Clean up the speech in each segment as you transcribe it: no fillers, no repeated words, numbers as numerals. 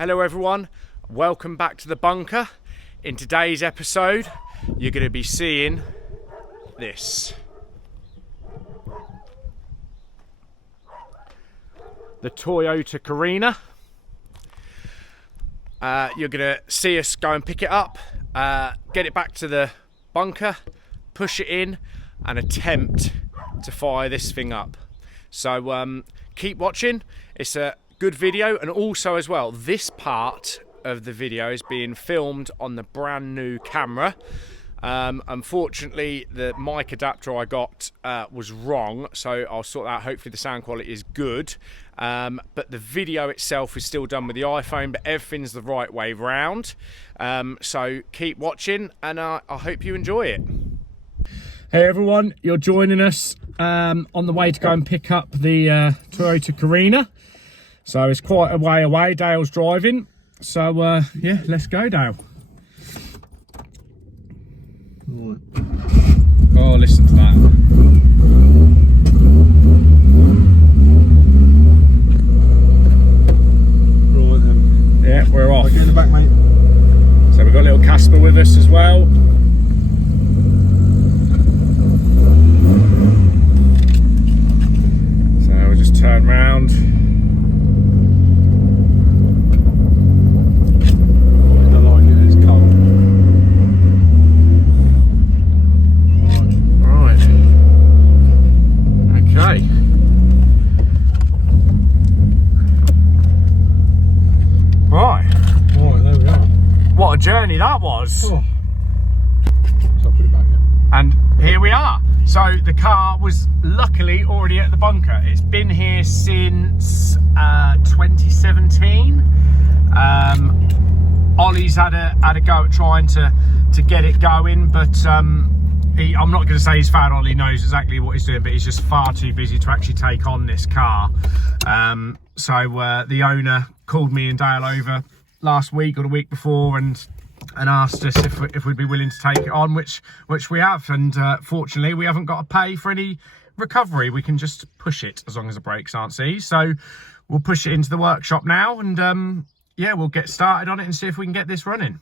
Hello everyone, welcome back to the bunker. In today's episode, you're going to be seeing this. The Toyota Carina. You're going to see us go and pick it up, get it back to the bunker, push it in and attempt to fire this thing up. So keep watching, it's a good video, and also as well, this part of the video is being filmed on the brand new camera. Unfortunately, the mic adapter I got was wrong, so I'll sort that out. Hopefully the sound quality is good, but the video itself is still done with the iPhone, but everything's the right way round. So keep watching, and I hope you enjoy it. Hey everyone, you're joining us on the way to go and pick up the Toyota Carina. So it's quite a way away, Dale's driving. So yeah, let's go, Dale. Right. Oh, listen to that. Right then. Yeah, we're off. I'll get in the back, mate. So we've got little Casper with us as well. So we'll just turn round. What a journey that was. Oh. So I'll put it back, yeah. And here we are. So the car was luckily already at the bunker. It's been here since 2017. Ollie's had a go at trying to get it going, but I'm not going to say he's found. Ollie knows exactly what he's doing, but he's just far too busy to actually take on this car. So the owner called me and Dale over last week or the week before and asked us if we'd be willing to take it on, which we have, and fortunately we haven't got to pay for any recovery. We can just push it as long as the brakes aren't seized. So we'll push it into the workshop now, and yeah, we'll get started on it and see if we can get this running.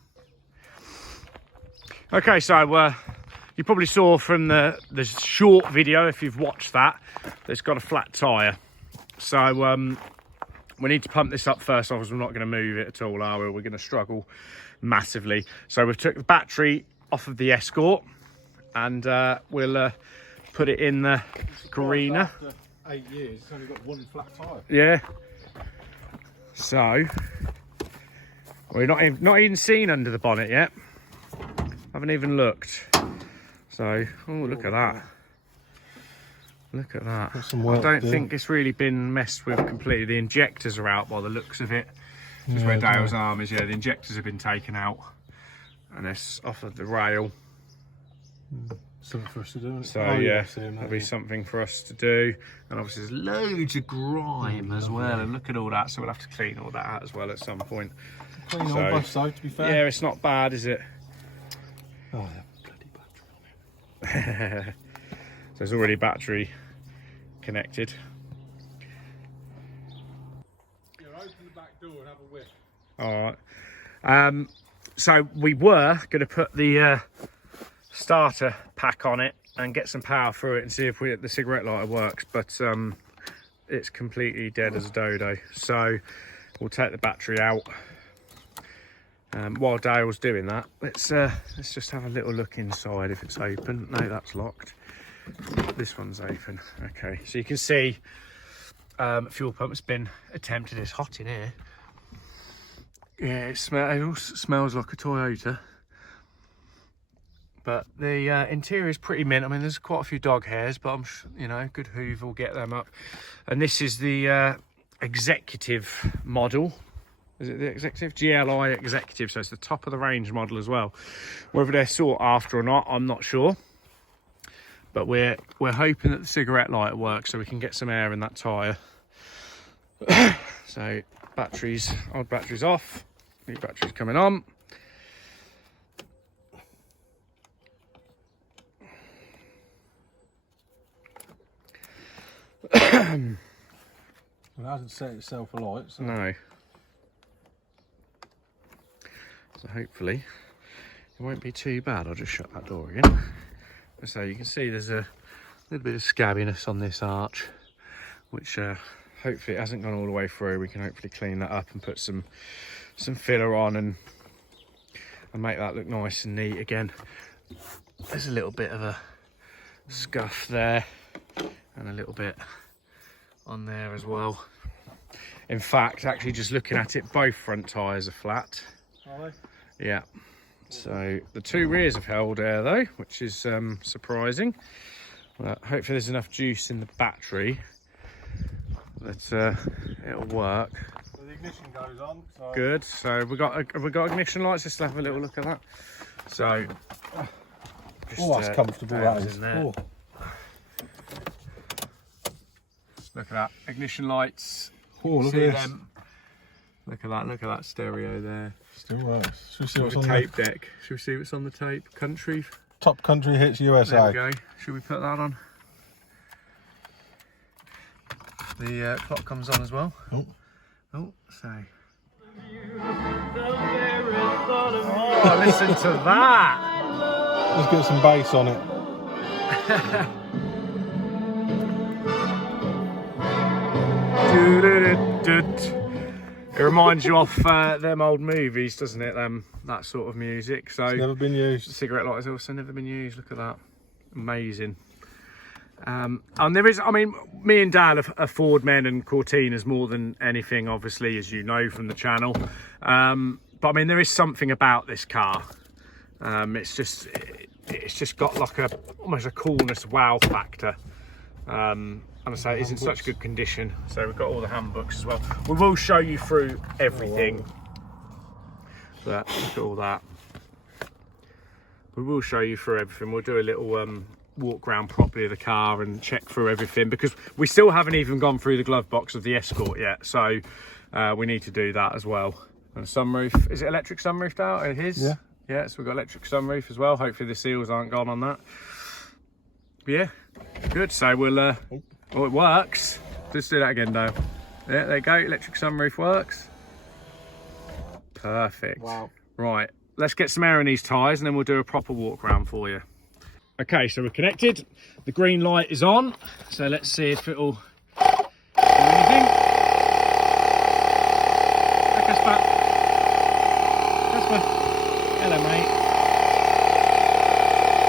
Okay, so you probably saw from the short video, if you've watched that, it's got a flat tyre. So we need to pump this up first, otherwise we're not going to move it at all, are we? We're going to struggle massively. So we've took the battery off of the Escort, and we'll put it in the Carina. After 8 years, it's only got one flat tyre. Yeah. So we're not even seen under the bonnet yet. Haven't even looked. So, oh, look at that. Look at that. I don't think it's really been messed with completely. The injectors are out by the looks of it. Just where Dale's arm is, yeah, the injectors have been taken out. And it's off of the rail. Something for us to do. So yeah, that'll be something for us to do. And obviously there's loads of grime as well. And look at all that, so we'll have to clean all that out as well at some point. Clean all both sides, to be fair. Yeah, it's not bad, is it? Oh, that bloody battery on it. So there's already battery connected. Yeah, open the back door and have a whiff. All right. So we were going to put the starter pack on it and get some power through it and see if the cigarette lighter works, but it's completely dead as a dodo. So we'll take the battery out. While Dale's doing that, let's just have a little look inside if it's open. No, that's locked. This one's open. Okay, so you can see fuel pump's been attempted. It's hot in here. Yeah, it smells like a Toyota, but the interior is pretty mint. I mean, there's quite a few dog hairs, but good hoover will get them up. And this is the executive model. Is it the executive? GLI executive, so it's the top of the range model as well. Whether they're sought after or not, I'm not sure. But we're hoping that the cigarette lighter works so we can get some air in that tyre. So old batteries off, new batteries coming on. Well, it hasn't set itself alight, so. No. So hopefully it won't be too bad. I'll just shut that door again. So you can see there's a little bit of scabbiness on this arch, which hopefully it hasn't gone all the way through. We can hopefully clean that up and put some filler on and make that look nice and neat again. There's a little bit of a scuff there and a little bit on there as well. In fact, actually just looking at it, both front tyres are flat. Are they? Yeah. So the two rears have held air though, which is surprising. But hopefully there's enough juice in the battery that it'll work. So the ignition goes on. So... Good. So have we got ignition lights? Let's have a little look at that. So. Oh, that's comfortable. That is. In there. Oh. Look at that. Ignition lights. Oh, look see at this. them. Look at that. Look at that stereo there. Still works. Should we see what's the on tape the deck? Should we see what's on the tape? Country. Top country hits USA. There we go. Should we put that on? The clock comes on as well. Oh. Oh, so. Oh, listen to that. Let's get some bass on it. It reminds you of them old movies, doesn't it? That sort of music. So It's never been used. cigarette lighters also never been used. Look at that, amazing. And there is, I mean, me and Dad are Ford men and Cortinas more than anything, obviously, as you know from the channel. But I mean, there is something about this car. It's just got like almost a coolness, wow factor. And I say it is in such good condition. So we've got all the handbooks as well. We will show you through everything. Look at all that. We will show you through everything. We'll do a little walk around properly of the car and check through everything, because we still haven't even gone through the glove box of the Escort yet. So we need to do that as well. And a sunroof. Is it electric sunroofed out? It is. Yeah. Yeah, so we've got electric sunroof as well. Hopefully the seals aren't gone on that. But yeah, good. So we'll, oh, it works. Let's do that again, Dale. Yeah, there you go. Electric sunroof works. Perfect. Wow. Right, let's get some air in these tyres and then we'll do a proper walk around for you. Okay, so we're connected. The green light is on. So let's see if it'll do anything. Back us back. Hello, mate.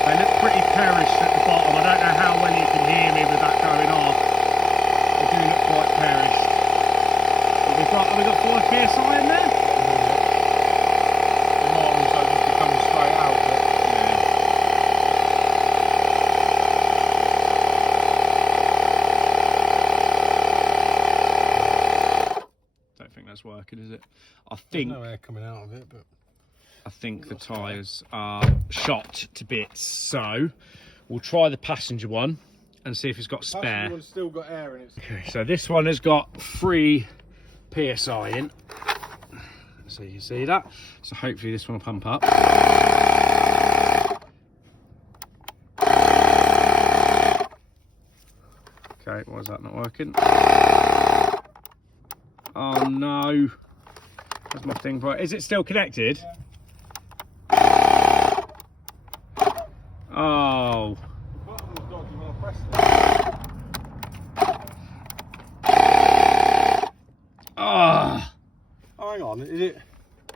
They look pretty perished at the bottom. I don't know how well you can hear me with that going off. They do look quite perished. Have we got 4 PSI in there? The Martins don't just be coming straight out, but Don't think that's working, is it? I think there's no air coming out of it, but I think the tyres are shot to bits. So we'll try the passenger one and see if it's got spare. passenger one's still got air in it. Okay, so this one has got 3 PSI in. So you can see that. So hopefully this one will pump up. Okay, why is that not working? Oh no. That's my thing. Is it still connected? Oh. Oh. Oh, hang on, is it?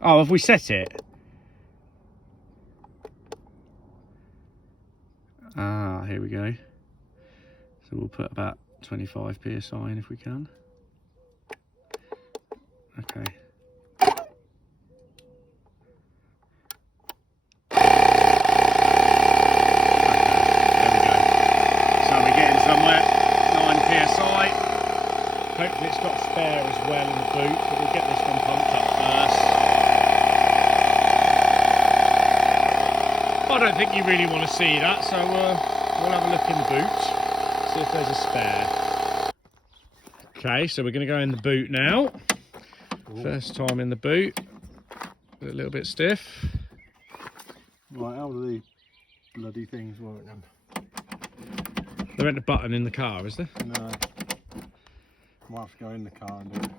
Oh, have we set it? Ah, here we go. So we'll put about 25 PSI in if we can. Okay. Hopefully it's got spare as well in the boot, but we'll get this one pumped up first. I don't think you really want to see that, so we'll have a look in the boot, see if there's a spare. Okay, so we're going to go in the boot now. Ooh. First time in the boot. A little bit stiff. Right, how do these bloody things work then? There ain't a button in the car, is there? No. Might have to go in the car and do it.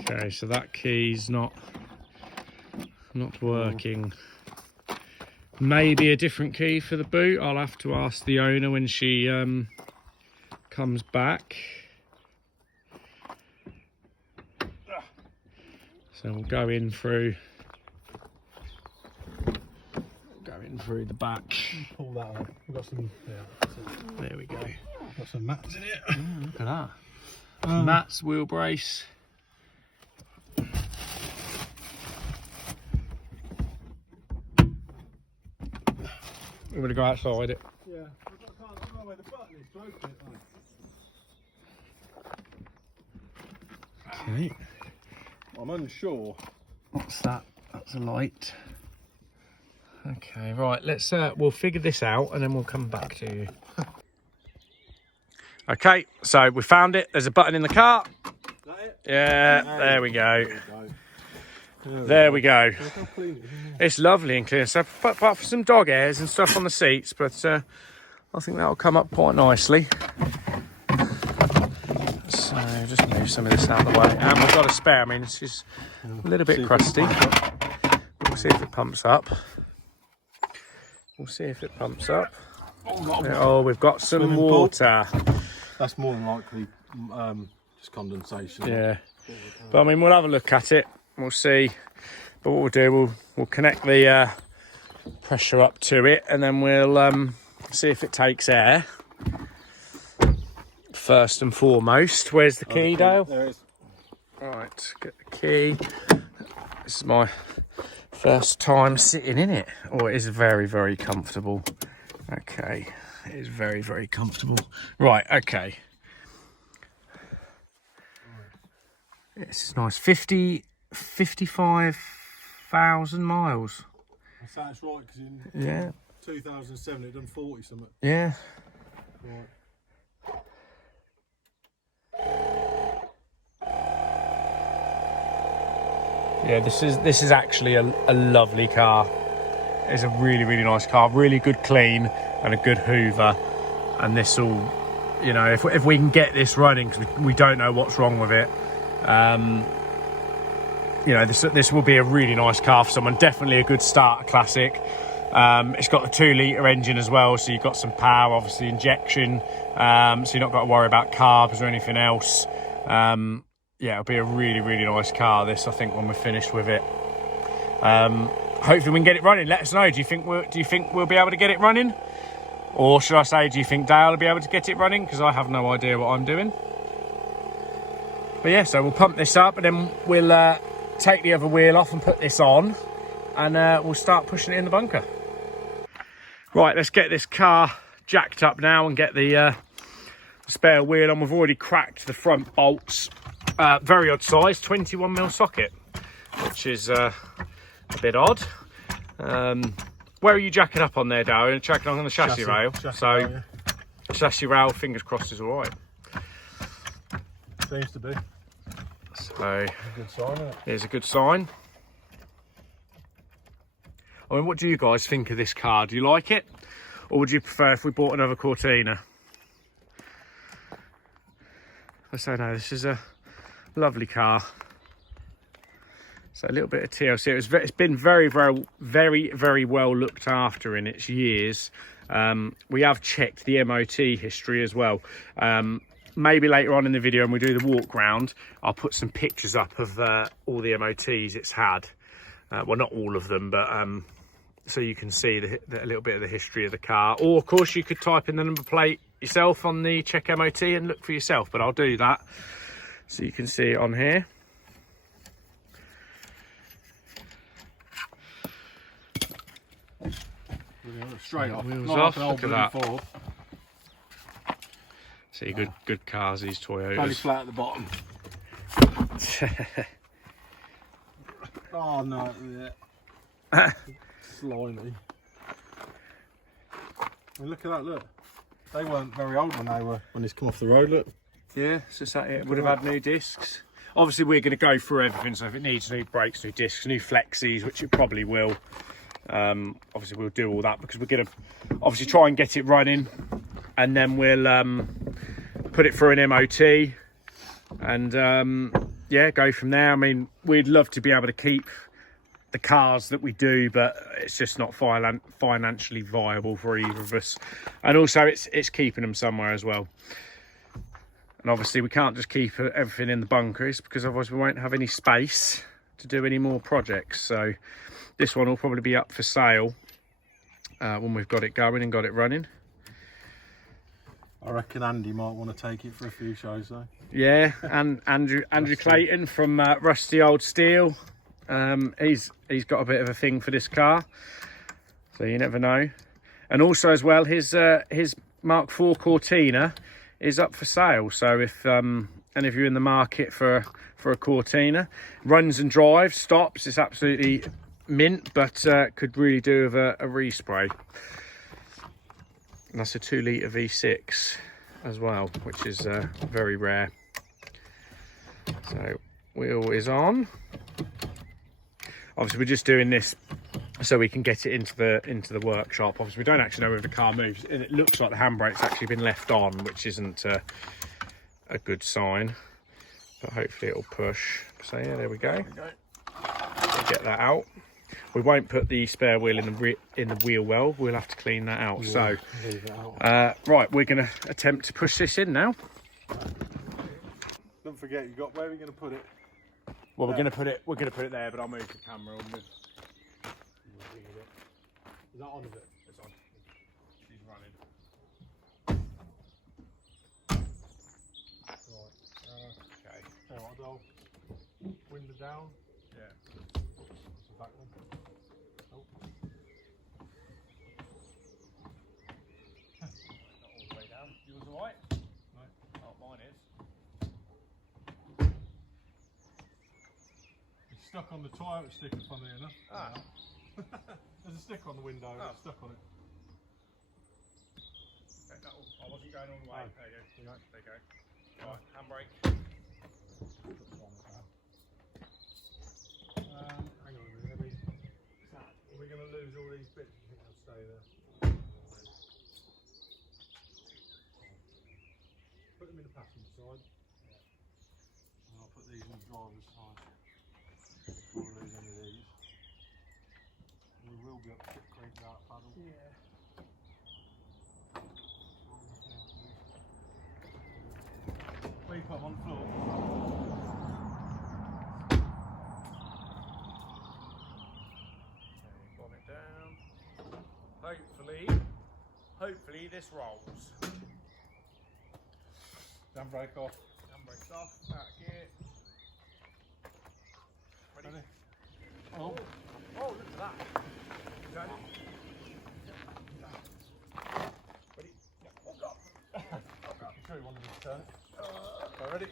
Okay, so that key's not Not working. Maybe a different key for the boot. I'll have to ask the owner when she comes back. So we'll go in through the back. Pull that up. We've got some. Yeah, There we go. got some mats in it. Look at that. Mats, wheel brace. We're gonna go outside it. Yeah, I can't know where the button is to open it. Okay. I'm unsure. What's that? That's a light. Okay, right, let's we'll figure this out and then we'll come back to you. Okay, so we found it. There's a button in the car. Is that it? Yeah, there we go. There we go. Look how clean it is, isn't it? It's lovely and clean stuff, apart from some dog hairs and stuff on the seats, but I think that'll come up quite nicely. So just move some of this out of the way. And we've got a spare. I mean, this is a little bit crusty. We'll see if it pumps up. We'll see if it pumps up. Oh, we've got some Swimming water. That's more than likely just condensation. Yeah, but I mean, we'll have a look at it. We'll see. But what we'll do, we'll connect the pressure up to it, and then we'll see if it takes air. First and foremost, where's the key, Dale? There it is. Right, get the key. This is my first time sitting in it. Oh, it is very, very comfortable. Okay, it is very, very comfortable. Right, okay. This is nice. 55,000 miles. That's right, because in Yeah. 2007 it done 40 something. Yeah. Right. Yeah, this is actually a lovely car. It's a really, really nice car. Really good clean and a good hoover. And this will, you know, if we can get this running, because we don't know what's wrong with it, you know, this will be a really nice car for someone. Definitely a good starter classic. It's got the 2-litre engine as well, so you've got some power, obviously injection, so you're not got to worry about carbs or anything else. Yeah, it'll be a really, really nice car, this, I think, when we're finished with it. Hopefully we can get it running. Let us know. Do you think we'll be able to get it running? Or should I say, do you think Dale will be able to get it running? Because I have no idea what I'm doing. But yeah, so we'll pump this up and then we'll take the other wheel off and put this on. And we'll start pushing it in the bunker. Right, let's get this car jacked up now and get the spare wheel on. We've already cracked the front bolts. Very odd size, 21mm socket, which is a bit odd. Where are you jacking up on there, Darren? You're jacking on the chassis rail. Chassis rail, fingers crossed, is all right. Seems to be. So, A good sign, isn't it? here's a good sign. I mean, what do you guys think of this car? Do you like it? Or would you prefer if we bought another Cortina? I say no, this is a lovely car. So a little bit of TLC. It's been very, very, very, very well looked after in its years. We have checked the MOT history as well. Maybe later on in the video when we do the walk round, I'll put some pictures up of all the MOTs it's had. Well, not all of them, but so you can see a little bit of the history of the car. Or, of course, you could type in the number plate yourself on the check MOT and look for yourself, but I'll do that so you can see it on here. Straight off. Wheels Not off, like an old look at bloody Ford. See, good cars, these Belly Toyotas. flat at the bottom. Oh no, yeah. Slimy. I mean, look at that, look. They weren't very old when this come off the road, look. Yeah, so it would have had new discs. Obviously, we're going to go through everything, so if it needs new brakes, new discs, new flexies, which it probably will, obviously we'll do all that, because we're going to obviously try and get it running, and then we'll put it through an MOT, and yeah, go from there. I mean, we'd love to be able to keep the cars that we do, but it's just not financially viable for either of us. And also it's keeping them somewhere as well. And obviously we can't just keep everything in the bunkers, because otherwise we won't have any space to do any more projects. So this one will probably be up for sale when we've got it going and got it running. I reckon Andy might want to take it for a few shows though. Yeah, and Andrew Clayton from Rusty Old Steel. He's got a bit of a thing for this car, so you never know. And also as well, his Mark IV Cortina is up for sale. So if any of you in the market for a Cortina, runs and drives, stops, it's absolutely mint, but could really do with a respray. And that's a 2 litre V6 as well, which is very rare. So wheel is on. Obviously we're just doing this so we can get it into the workshop. Obviously we don't actually know if the car moves, and it looks like the handbrake's actually been left on, which isn't a good sign, but hopefully it'll push. So yeah, there we go. We'll get that out. We won't put the spare wheel in the wheel well. We'll have to clean that out. Yeah, so leave it out. Right, we're going to attempt to push this in now. Don't forget, you got where are you going to put it? Well, we're going to put it there, but I'll move the camera on. Is that on? Is it? It's on. She's running. Right. Okay. I'll window down. Yeah. Back one. Oh. Not all the way down. Yours all right? No. Oh, mine is. It's stuck on the Toyota sticker, funny enough. Ah. There's a sticker on the window. Oh. It's stuck on it. Okay, I wasn't going all the way. Oh. There you go. There you go. Right, handbrake. Hang on a minute. Are we going to lose all these bits? I think they'll stay there. Put them in the passenger side. Yeah. And I'll put these in the driver's side. Before we lose any of these. We will be up to crank that paddle. Yeah. Where you put them on the floor? Hopefully this rolls. Handbrake off. Handbrake's off, out of gear. Ready? Oh. Oh, look at that. Ready? Ready? Yeah. Oh God. I'm sure you wanted me to turn it. Ready?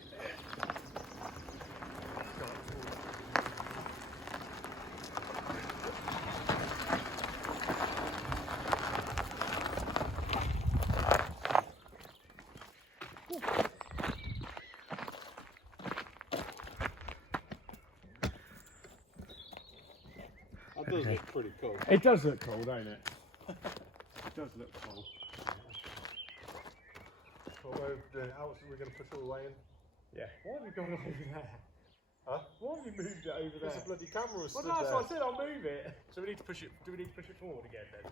That does look pretty cool. It does look cool, don't it? It does look cool. What way of doing it? How much are we going to push all the way in? Yeah. Why have we gone over there? Huh? Why have we moved it over there? There's a bloody camera was well, stood that's there. what I said, I'll move it. So we need to push it, do we need to push it forward again then?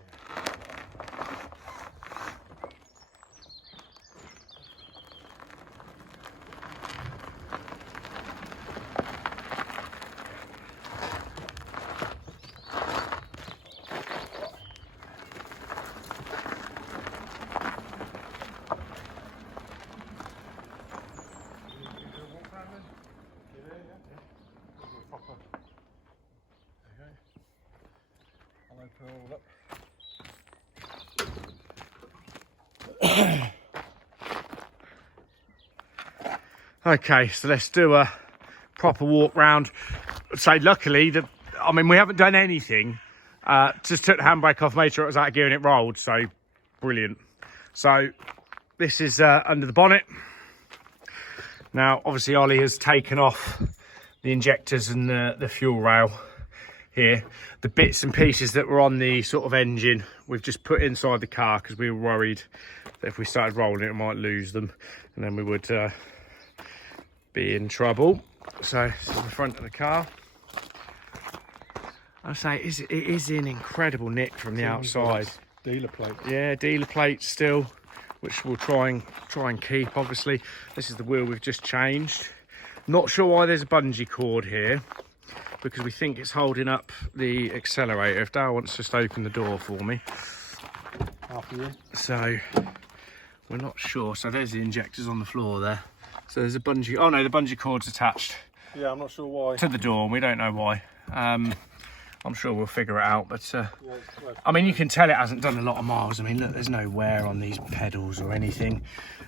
Okay, so let's do a proper walk round. So luckily, I mean, we haven't done anything. Just took the handbrake off, made sure it was out of gear and it rolled. So brilliant. So this is under the bonnet. Now, obviously, Ollie has taken off the injectors and the fuel rail here. The bits and pieces that were on the sort of engine, we've just put inside the car because we were worried that if we started rolling it, we might lose them and then we would be in trouble. So this is the front of the car. I say it is in incredible nick from the outside. Dealer plate. Yeah, dealer plate still, which we'll try and keep. Obviously, this is the wheel we've just changed. Not sure why there's a bungee cord here, because we think it's holding up the accelerator. If Dale wants to just open the door for me. After you. So we're not sure. So there's the injectors on the floor there. So there's a bungee. Oh no, the bungee cord's attached. Yeah, I'm not sure why. To the door, and we don't know why. I'm sure we'll figure it out, but I mean, you can tell it hasn't done a lot of miles. I mean, look, there's no wear on these pedals or anything.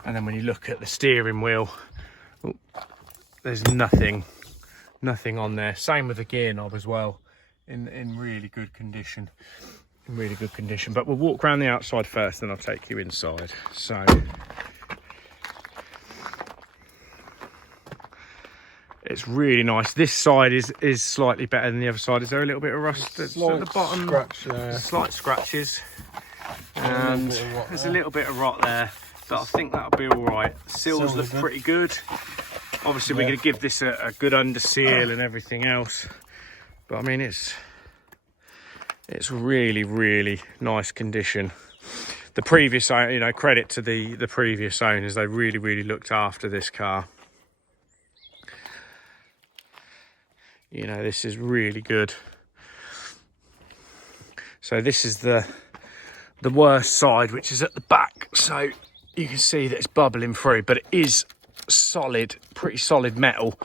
And then when you look at the steering wheel, oh, there's nothing on there. Same with the gear knob as well, in really good condition. In really good condition. But we'll walk around the outside first, then I'll take you inside. So it's really nice. This side is slightly better than the other side. Is there a little bit of rust at the bottom? Scratch, yeah. Slight scratches. And there's a little bit of rot there, but I think that'll be all right. Seals look pretty good. Obviously, we're going to give this a good under seal and everything else. But I mean, it's really, really nice condition. The previous, you know, credit to the previous owners. They really, really looked after this car. You know, this is really good. So this is the worst side, which is at the back. So you can see that it's bubbling through, but it is solid, pretty solid metal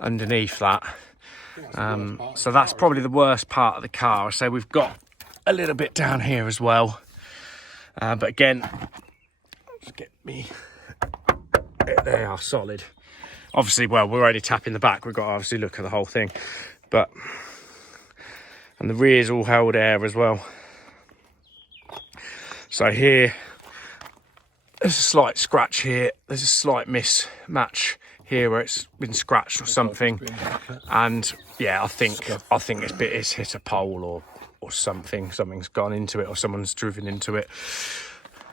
underneath that. So that's probably the worst part of the car. So we've got a little bit down here as well. But again, just get me. They are solid. Obviously, well, we're only tapping the back. We've got to obviously look at the whole thing. But, and the rear's all held air as well. So here, there's a slight scratch here. There's a slight mismatch here where it's been scratched or something. And yeah, I think it's hit a pole or something. Something's gone into it or someone's driven into it.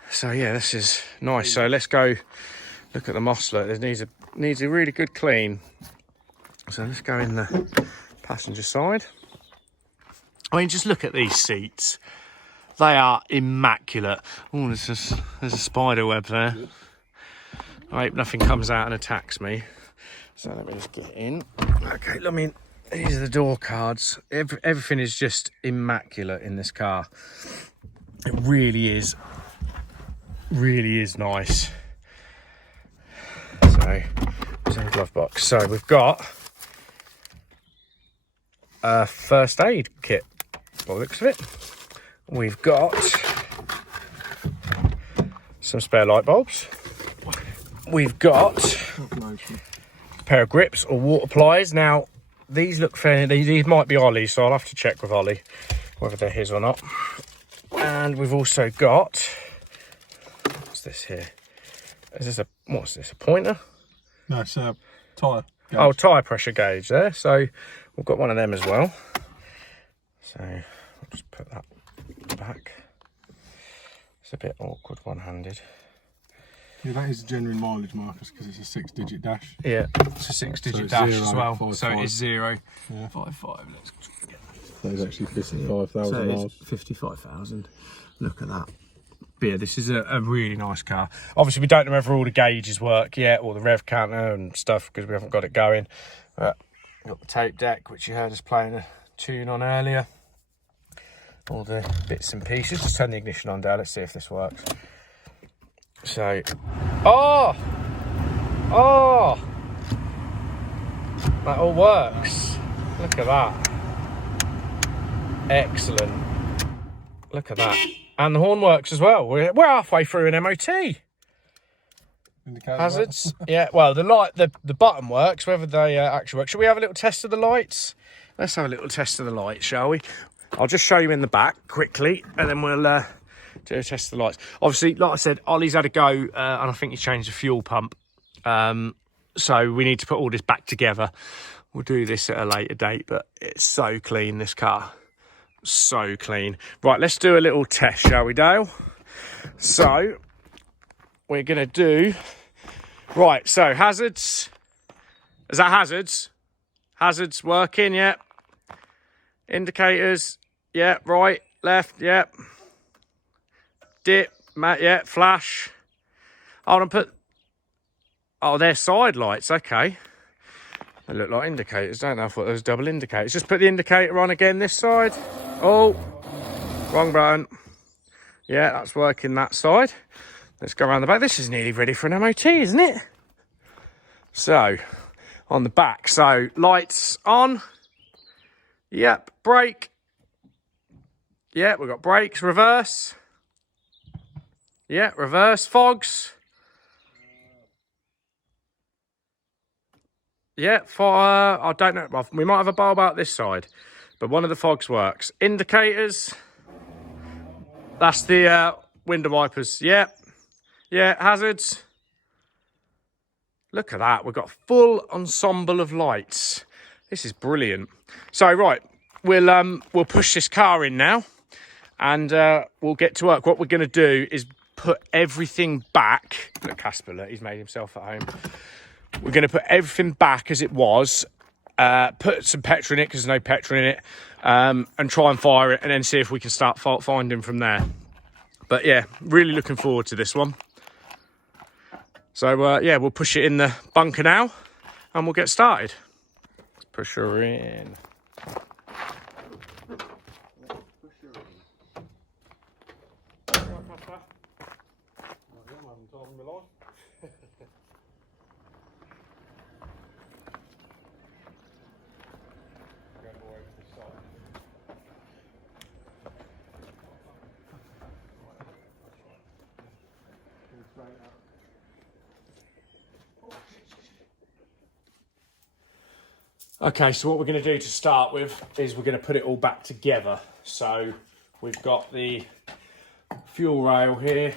So yeah, this is nice. So let's go look at the Mossler. It needs a really good clean. So let's go in the passenger side. I mean, just look at these seats. They are immaculate. Oh, there's a spider web there. I hope nothing comes out and attacks me. So let me just get in. Okay, I mean, these are the door cards. Everything is just immaculate in this car. It really is nice. So, it's in the glove box. So we've got a first aid kit, by the looks of it. We've got some spare light bulbs. We've got a pair of grips or water pliers. Now, these look fair. These might be Ollie's, so I'll have to check with Ollie whether they're his or not. And we've also got, what's this here? What's this, a pointer? No, it's a tyre gauge. Oh, tyre pressure gauge there. So we've got one of them as well. So I'll just put that back. It's a bit awkward one-handed. Yeah, that is genuine mileage markers because it's a 6-digit dash. Yeah, it's a 6-digit dash 0, as well. 5, so 5. it is 0. Yeah. 55. Let's get that is actually 55,000 miles. 55,000. Look at that. But yeah, this is a really nice car. Obviously, we don't know whether all the gauges work yet, or the rev counter and stuff, because we haven't got it going. But we've got the tape deck, which you heard us playing a tune on earlier. All the bits and pieces. Just turn the ignition on, Dale. Let's see if this works. So, oh, that all works. Look at that. Excellent. Look at that. And the horn works as well. We're halfway through an MOT. Hazards. Yeah, well, the light, the button works, whether they actually work. Shall we have a little test of the lights? Let's have a little test of the lights, shall we? I'll just show you in the back quickly, and then we'll do a test of the lights. Obviously, like I said, Ollie's had a go, and I think he's changed the fuel pump. So we need to put all this back together. We'll do this at a later date, but it's so clean, this car. So clean. Right, let's do a little test, shall we, Dale? So we're going to do... Right, so hazards. Is that hazards? Hazards working, yeah. Indicators, yeah, right, left, yeah. Dip, yeah, flash. Oh, and put, oh, they're side lights, okay. They look like indicators, don't they? I thought there was double indicators. Just put the indicator on again this side. Oh, wrong button. Yeah, that's working that side. Let's go around the back. This is nearly ready for an MOT, isn't it? So, on the back, so lights on. Yep, brake. Yeah, we've got brakes, reverse. Yeah, reverse, fogs. Yeah, I don't know. Well, we might have a bulb out this side, but one of the fogs works. Indicators. That's the window wipers. Yeah, yeah, hazards. Look at that. We've got a full ensemble of lights. This is brilliant. So, right, we'll push this car in now, and we'll get to work. What we're going to do is put everything back. Look, Casper, look, he's made himself at home. We're going to put everything back as it was, put some petrol in it because there's no petrol in it, and try and fire it and then see if we can start finding from there. But yeah, really looking forward to this one. So yeah, we'll push it in the bunker now and we'll get started. Let's push her in. Okay, so what we're going to do to start with is we're going to put it all back together. So we've got the fuel rail here.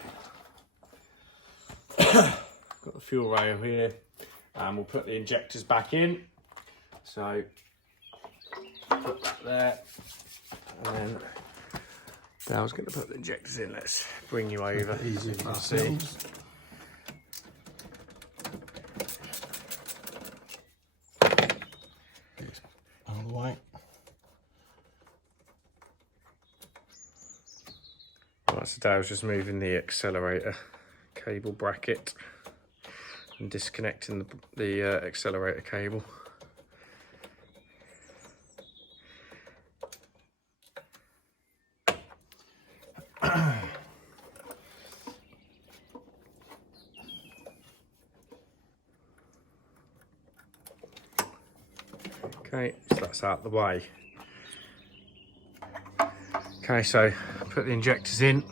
Got the fuel rail here, and we'll put the injectors back in. So put that there, and then Dale's going to put the injectors in. Let's bring you over. Easy to see. Out of the way. Right, so Dale's just moving the accelerator cable bracket and disconnecting the accelerator cable. Okay, so that's out of the way. Okay, so put the injectors in.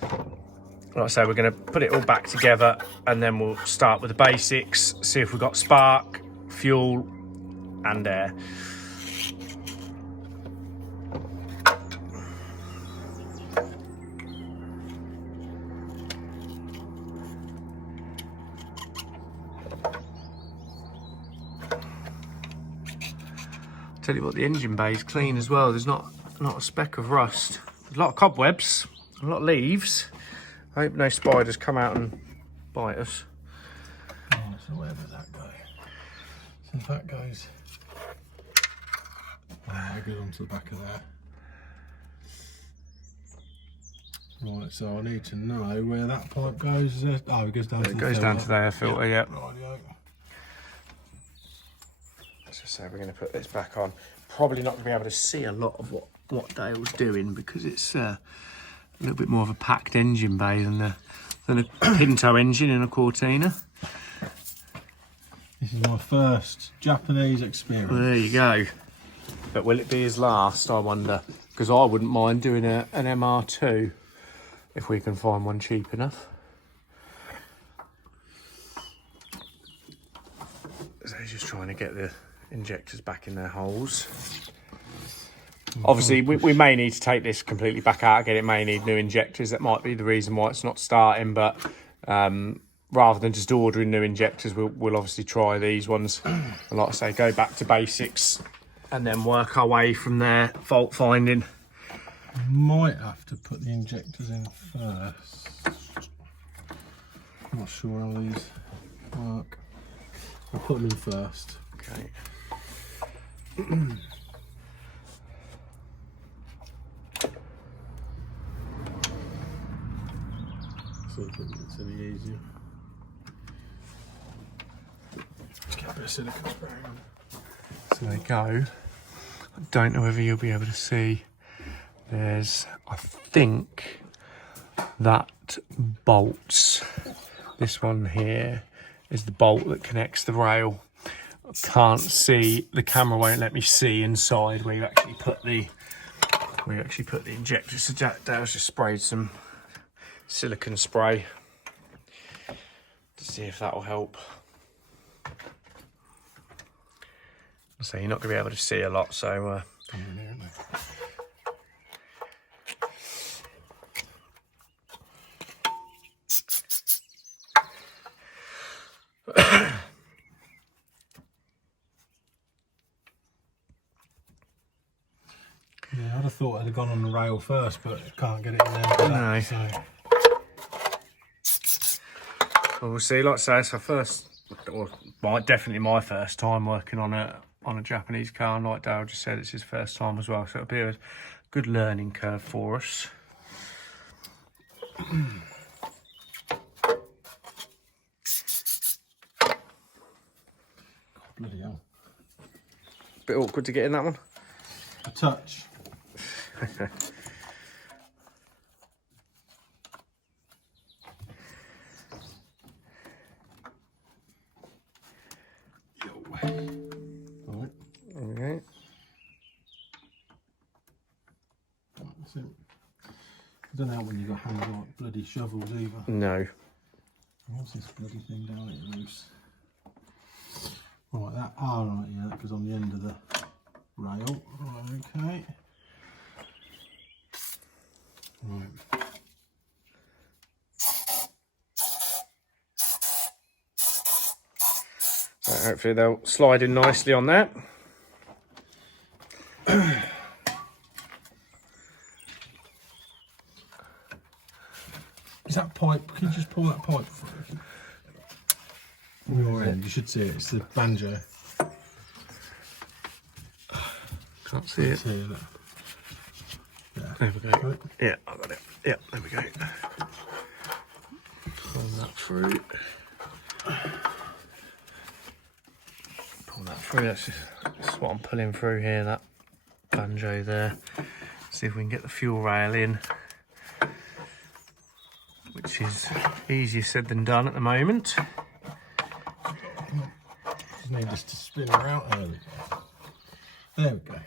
Like I say, we're going to put it all back together and then we'll start with the basics, see if we've got spark, fuel and air. Tell you what, the engine bay is clean as well. There's not a speck of rust. There's a lot of cobwebs, a lot of leaves. I hope no spiders come out and bite us. Oh, so where does that go? So if that goes, it goes onto the back of there. Right, so I need to know where that pipe goes. Oh, it goes down to the filter. It goes down to the air filter, yeah. Rightio. Let's just say we're going to put this back on. Probably not going to be able to see a lot of what Dale's doing because it's a little bit more of a packed engine bay than a Pinto engine in a Cortina. This is my first Japanese experience. Well, there you go. But will it be his last, I wonder? Because I wouldn't mind doing an MR2 if we can find one cheap enough. So he's just trying to get the injectors back in their holes. Obviously, we may need to take this completely back out again. It may need new injectors. That might be the reason why it's not starting. But rather than just ordering new injectors, we'll obviously try these ones. And like I say, go back to basics and then work our way from there, fault finding. Might have to put the injectors in first. Not sure how these work. I'll put them in first. Okay. It's any easier. Let's get a bit of silicone spray on. So they go. I don't know whether you'll be able to see. There's, I think, that bolts. This one here is the bolt that connects the rail. I can't see, the camera won't let me see inside where you actually put the injector. So Dale's just sprayed some silicone spray to see if that will help. So you're not going to be able to see a lot, so yeah, I'd have thought I'd have gone on the rail first, but can't get it in there. No. So. Well, we'll see. Like I say, it's our first, or definitely my first time working on a Japanese car, and like Dale just said, it's his first time as well, so it'll be a good learning curve for us. God, bloody hell. Bit awkward to get in that one. A touch. Okay. That's it. I don't know when you've got hands like bloody shovels either. No. What's this bloody thing down here loose? Right, that right, yeah, that goes on the end of the rail. Right, okay. Right. So hopefully they'll slide in nicely on that. Is that pipe? Can you just pull that pipe through? From your end, you should see it. It's the banjo. Can't see it. See that. Yeah. There we go. Yeah, I got it. Yeah, there we go. Pull that through. Pull that through. That's what I'm pulling through here. That banjo there. See if we can get the fuel rail in, which is easier said than done at the moment. Just need this to spin around. There we go.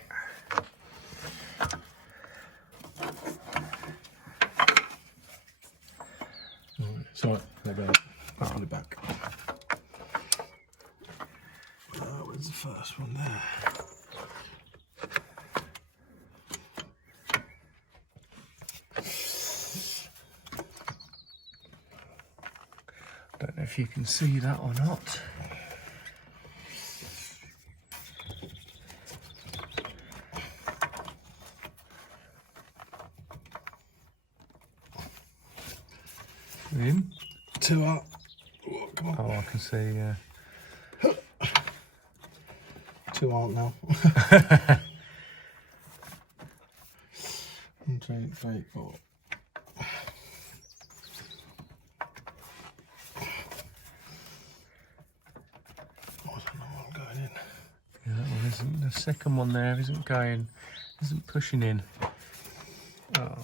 Sorry, maybe I'll put it back. Where's the first one there? Don't know if you can see that or not. In? Two up. Oh, come on. Oh, I can see, yeah. Two aren't now. 1, 2, 3, 4. Going in. Yeah, that one isn't. The second one there isn't going, isn't pushing in. Oh.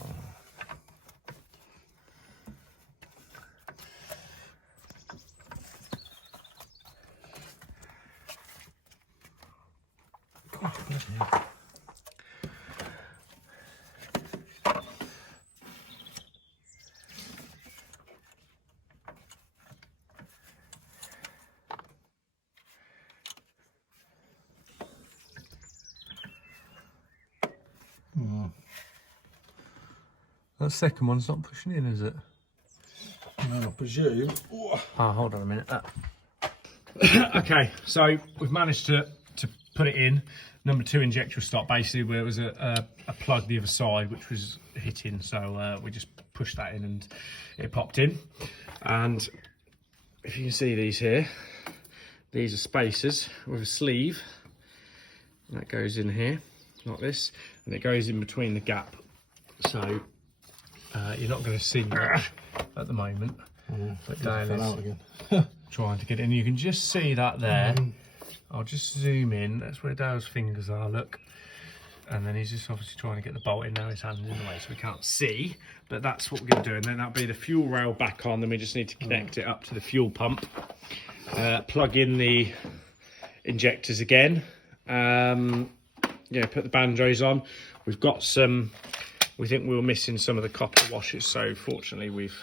God, bloody hell. That second one's not pushing in, is it? No, I presume. Oh, hold on a minute. Okay, so we've managed to put it in. Number 2 injector will stop basically where it was a plug the other side which was hitting, so we just pushed that in and it popped in. And if you can see these here, these are spacers with a sleeve. And that goes in here like this, and it goes in between the gap. So you're not going to see much at the moment. But Dale is trying to get in. You can just see that there. I'll just zoom in. That's where Dale's fingers are, look. And then he's just obviously trying to get the bolt in. Now his hand's in the way, so we can't see. But that's what we're going to do. And then that'll be the fuel rail back on. Then we just need to connect it up to the fuel pump. Plug in the injectors again. Yeah, put the banjos on. We've got some... We think we were missing some of the copper washers. So fortunately, we've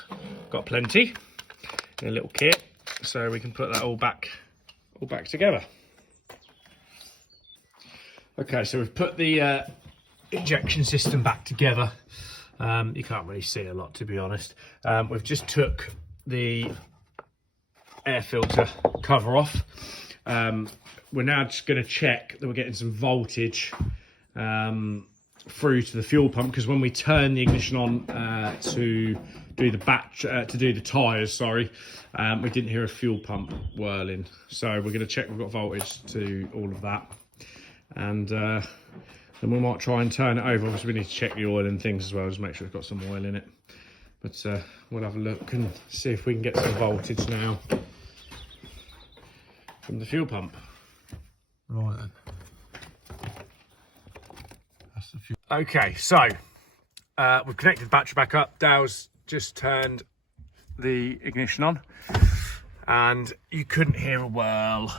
got plenty in a little kit. So we can put that all back together. Okay, so we've put the injection system back together. You can't really see a lot, to be honest. We've just took the air filter cover off. We're now just going to check that we're getting some voltage through to the fuel pump, because when we turn the ignition on to do the tyres, sorry, we didn't hear a fuel pump whirling. So we're going to check we've got voltage to all of that. And then we might try and turn it over. Obviously we need to check the oil and things as well, just make sure it's got some oil in it. But we'll have a look and see if we can get some voltage now from the fuel pump. Right then. That's the fuel. Okay, so we've connected the battery back up. Dale's just turned the ignition on and you couldn't hear a whirl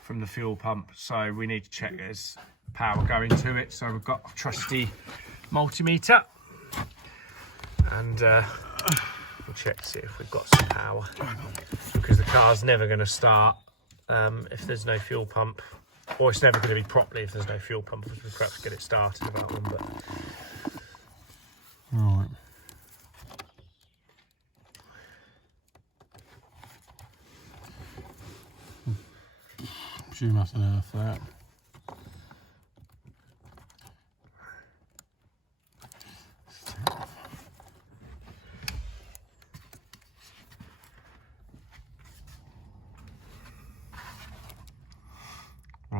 from the fuel pump, so we need to check there's power going to it. So we've got a trusty multimeter and we'll check to see if we've got some power, because the car's never going to start if there's no fuel pump, or it's never going to be properly if there's no fuel pump. We could perhaps get it started about one, but right. Assume that's an earth that.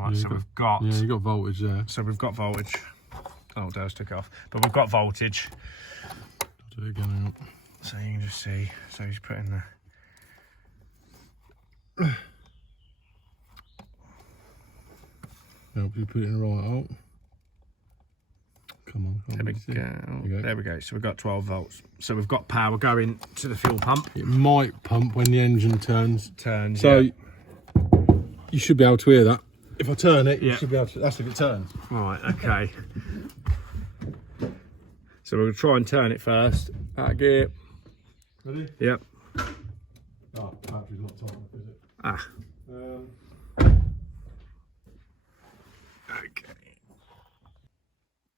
right, so we've got... Yeah, you got voltage there. So we've got voltage. Oh, Dale's took it off. But we've got voltage. I'll do it again. So you can just see. So he's putting the... Help you put it in the right hole. Come on. There we go. There we go. So we've got 12 volts. So we've got power going to the fuel pump. It might pump when the engine turns. So yeah. You should be able to hear that. If I turn it, you should be able to. That's if it turns. Right, okay. So we'll try and turn it first. Out of gear. Ready? Yep. Oh, battery's not tight enough, is it? Ah. Okay.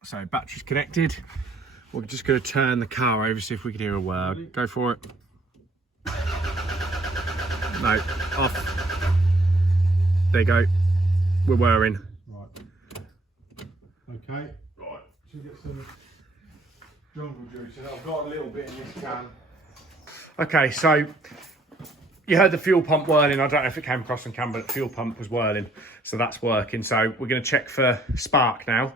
So battery's connected. We're just going to turn the car over, see if we can hear a word. Ready? Go for it. No, off. There you go. We're whirring. Right. Okay. Right. Should we get some jungle juice? I've got a little bit in this can. Okay, so you heard the fuel pump whirling. I don't know if it came across on camera, but the fuel pump was whirling. So that's working. So we're going to check for spark now.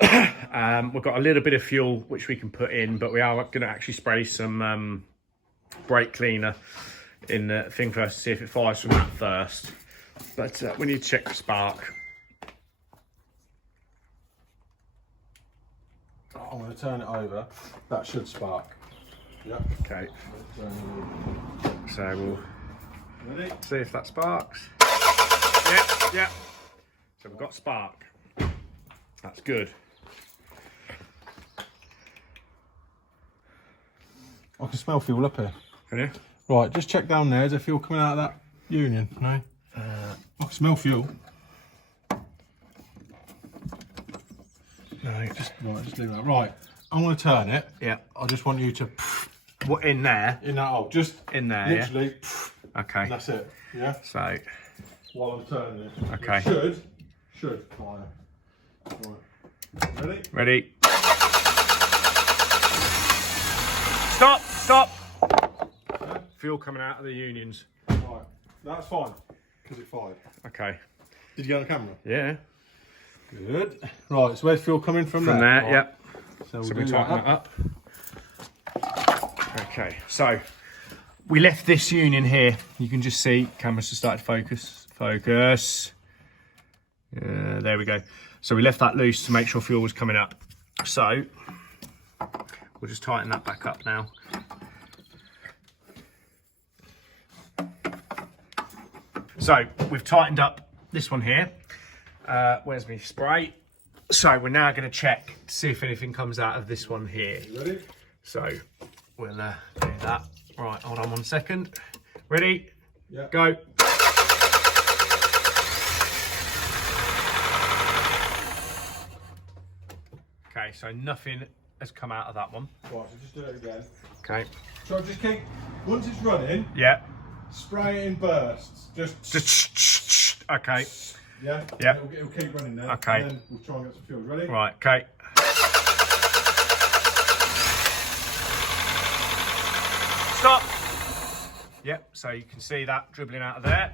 We've got a little bit of fuel which we can put in, but we are going to actually spray some brake cleaner in the thing first to see if it fires from that first. But we need to check for spark. I'm going to turn it over. That should spark. Yep. Okay. So we'll see if that sparks. Yep. So we've got spark. That's good. I can smell fuel up here. Can you? Right, just check down there. Is there fuel coming out of that union? No? I can smell fuel. No. Just leave that. Right, I'm going to turn it. Yeah. I just want you to... What, in there? In that hole. Just in there, literally. Yeah? Okay. And that's it. Yeah? So... While I'm turning it. Okay. It should fire. Right. Ready? Ready. Stop! Yeah? Fuel coming out of the unions. Right. That's fine. Because it fired. Okay. Did you get on camera? Yeah. Good. Right, so where's fuel coming from? From there, right. yep. So we'll tighten that up. Okay, so we left this union here. You can just see, camera's just started to focus. Focus. There we go. So we left that loose to make sure fuel was coming up. So we'll just tighten that back up now. So we've tightened up this one here. Where's my spray? So we're now going to check to see if anything comes out of this one here. Ready? So we'll do that. Right, hold on 1 second. Ready? Yeah. Go. Okay, so nothing has come out of that one. Right, so just do it again. Okay. So just keep, once it's running, Yeah. spray it in bursts. Just Okay. yeah. Yeah. It'll keep running there. Okay. And then we'll try and get some fuel. Ready? Right, okay. Stop. Yep, so you can see that dribbling out of there.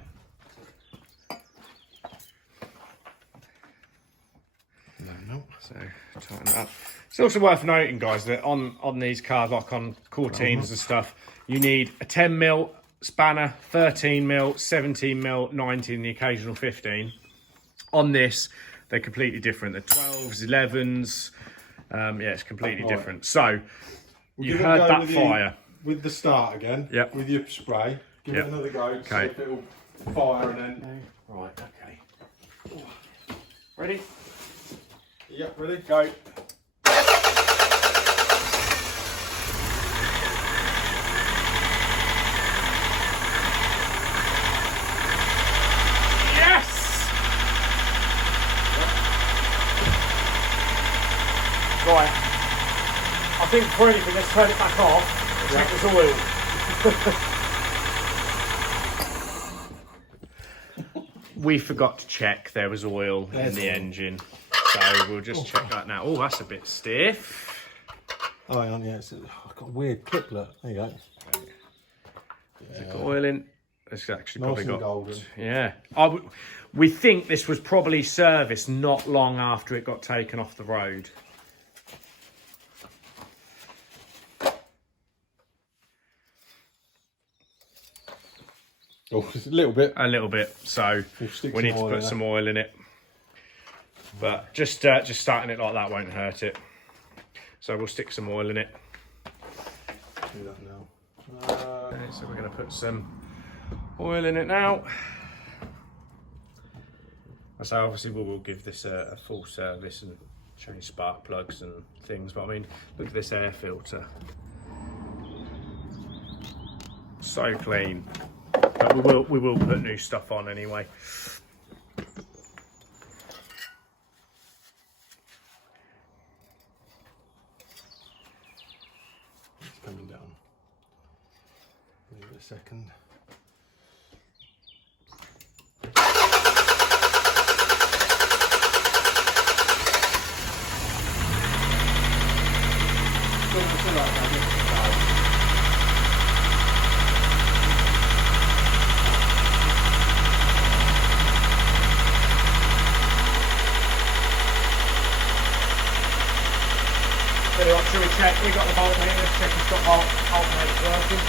No. So tighten that up. It's also worth noting, guys, that on these cars, like on Cortines and stuff, you need a 10mm spanner, 13mm, 17mm, 19, the occasional 15. On this, they're completely different. They're 12s, 11s. Yeah, it's completely different. So you heard that fire. With the start again. Yep. With your spray. Give it another go. Okay. See if it'll fire and then. Right, okay. Ready? Yep, ready? Go. Yes! Right. I think for anything, let's turn it back off. Check this oil. We forgot to check there was oil in the engine. So we'll just check that now. Oh, that's a bit stiff. Oh, hang on, yeah, I've got a weird clip, look. There you go. It's got oil in. It's actually Nice probably and got. golden. Yeah. We think this was probably serviced not long after it got taken off the road. Oh, just a little bit. A little bit. So we need to put some oil in it. But just starting it like that won't hurt it. So we'll stick some oil in it. Do that now. Okay, so we're going to put some oil in it now. So obviously we will give this a full service and change spark plugs and things. But I mean, look at this air filter. So clean. But we will put new stuff on anyway. It's coming down. Give it a second. Should we check? We've got the voltmeter. Let's check it's got voltmeter working.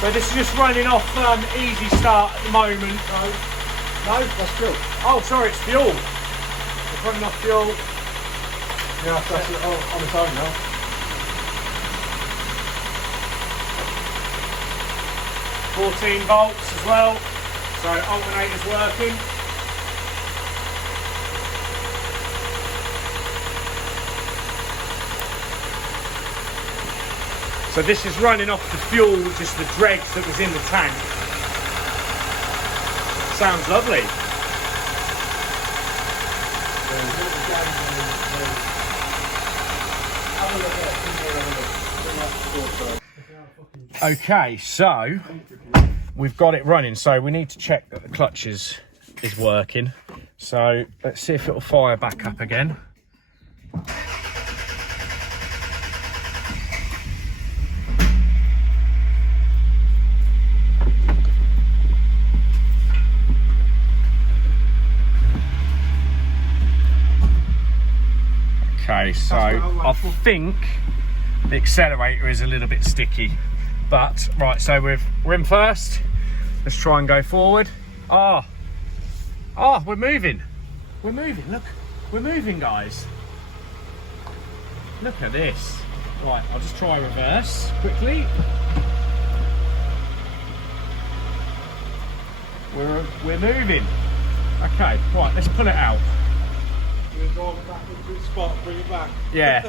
So this is just running off easy start at the moment. No, that's fuel. Oh, sorry, it's fuel. It's running off fuel. Yeah, that's it on its own now. .14 volts as well. So alternator's working. So this is running off the fuel, just the dregs that was in the tank. Sounds lovely. Okay, so we've got it running. So we need to check that the clutch is working. So let's see if it'll fire back up again. Okay, so I think the accelerator is a little bit sticky. But right, so we're in first. Let's try and go forward. We're moving. We're moving. Look, we're moving, guys. Look at this. Right, I'll just try reverse quickly. We're moving. Okay, right, let's pull it out. We're driving back into the spot, bring it back. Yeah.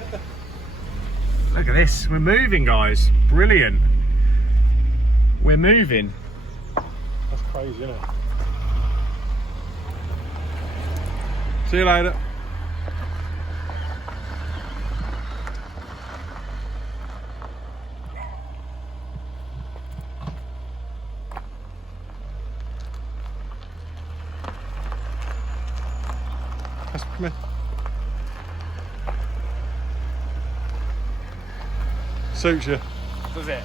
Look at this. We're moving, guys. Brilliant. We're moving. That's crazy, isn't it? See you later. Come here. Suits you. Does it?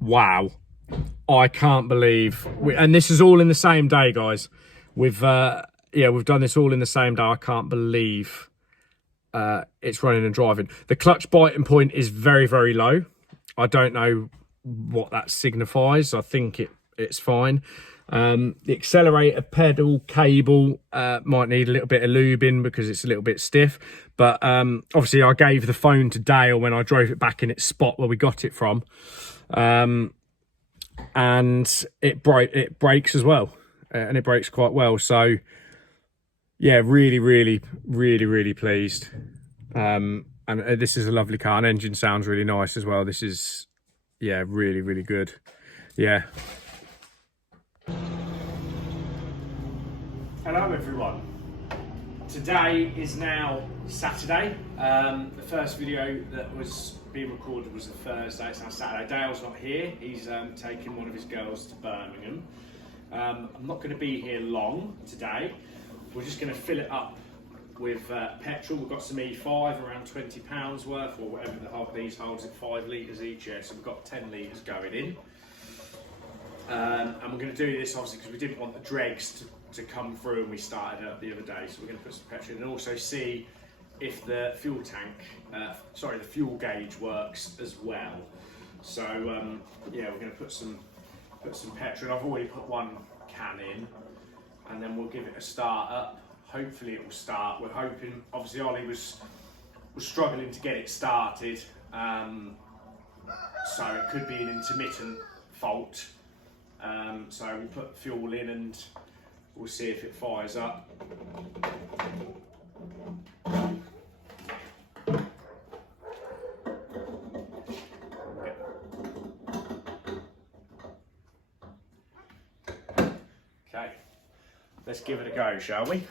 Wow, I can't believe and this is all in the same day, guys. We've done this all in the same day. I can't believe it's running and driving. The clutch biting point is very, very low. I don't know what that signifies. I think it's fine. The accelerator pedal cable might need a little bit of lubing because it's a little bit stiff, but obviously I gave the phone to Dale when I drove it back in its spot where we got it from. And it brakes as well, and it brakes quite well. So yeah, really pleased. And this is a lovely car, and engine sounds really nice as well. This is, yeah, really good. Yeah. Hello everyone. Today is now Saturday. The first video that was being recorded was a Thursday. It's now Saturday. Dale's not here. He's taking one of his girls to Birmingham. I'm not going to be here long today. We're just going to fill it up with petrol. We've got some E5, around £20 worth, or whatever these holds, at 5 litres each. Yeah, so we've got 10 litres going in. And we're going to do this obviously because we didn't want the dregs to come through, and we started it up the other day. So we're going to put some petrol in and also see if the fuel tank, the fuel gauge works as well. So yeah, we're going to put some petrol. I've already put one can in, and then we'll give it a start up. Hopefully it will start. We're hoping. Obviously Ollie was struggling to get it started, so it could be an intermittent fault. So we'll put fuel in and we'll see if it fires up. Okay, let's give it a go, shall we?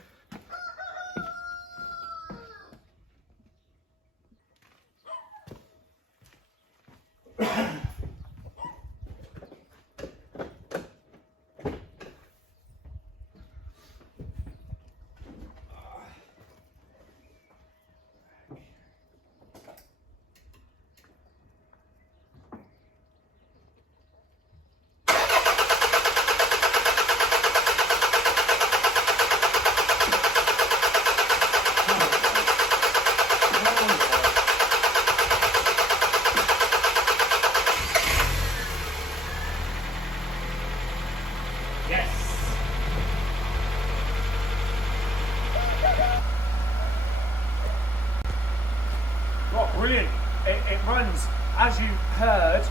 Brilliant. It runs, as you heard,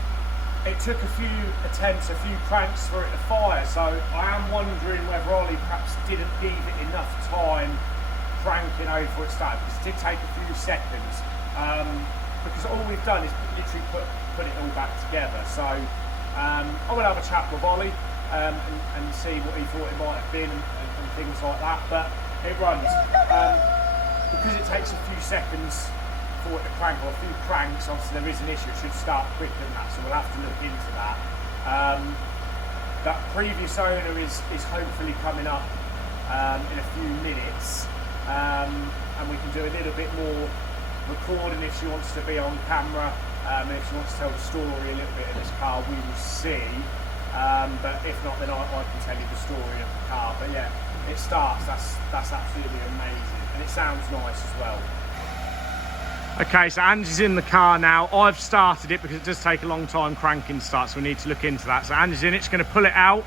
it took a few attempts, a few cranks for it to fire, so I am wondering whether Ollie perhaps didn't give it enough time cranking over before it started, because it did take a few seconds, because all we've done is literally put it all back together. So I will have a chat with Ollie and see what he thought it might have been and things like that, but it runs. Because it takes a few seconds for it to crank, or a few cranks, obviously there is an issue. It should start quicker than that, so we'll have to look into that. That previous owner is hopefully coming up in a few minutes, and we can do a little bit more recording if she wants to be on camera, and if she wants to tell the story a little bit of this car, we will see. But if not, then I can tell you the story of the car. But yeah, it starts. That's absolutely amazing, and it sounds nice as well. Okay, so Angie's in the car now. I've started it because it does take a long time cranking to start, so we need to look into that. So Angie's in it. She's going to pull it out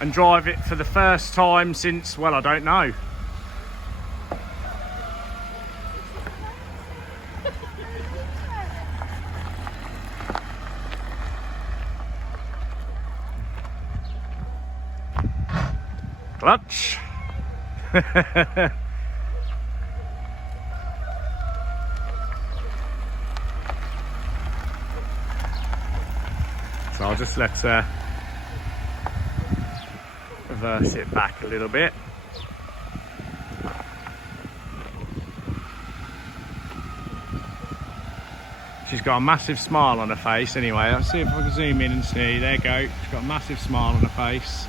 and drive it for the first time since, well, I don't know. Clutch. So I'll just let her reverse it back a little bit. She's got a massive smile on her face anyway. Let's see if I can zoom in and see. There you go. She's got a massive smile on her face.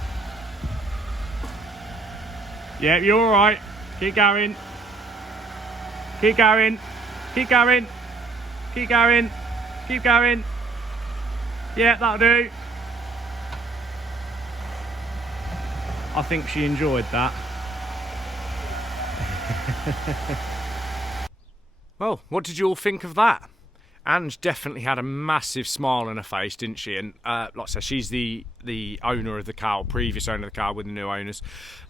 Yeah, you're all right. Keep going. Keep going. Keep going. Keep going. Keep going. Yeah, that'll do. I think she enjoyed that. Well, what did you all think of that? Ange definitely had a massive smile on her face, didn't she? And like I said, she's the owner of the car, or previous owner of the car with the new owners.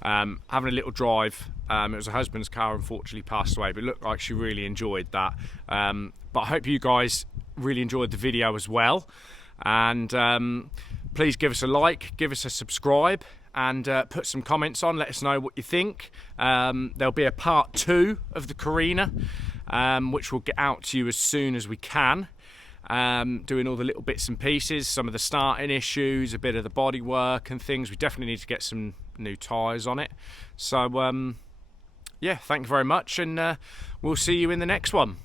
Having a little drive. It was her husband's car, unfortunately passed away, but it looked like she really enjoyed that. But I hope you guys really enjoyed the video as well. And please give us a like, give us a subscribe, and put some comments on. Let us know what you think. There'll be a part 2 of the Carina, which we'll get out to you as soon as we can. Doing all the little bits and pieces, some of the starting issues, a bit of the body work and things. We definitely need to get some new tyres on it. So yeah, thank you very much, and we'll see you in the next one.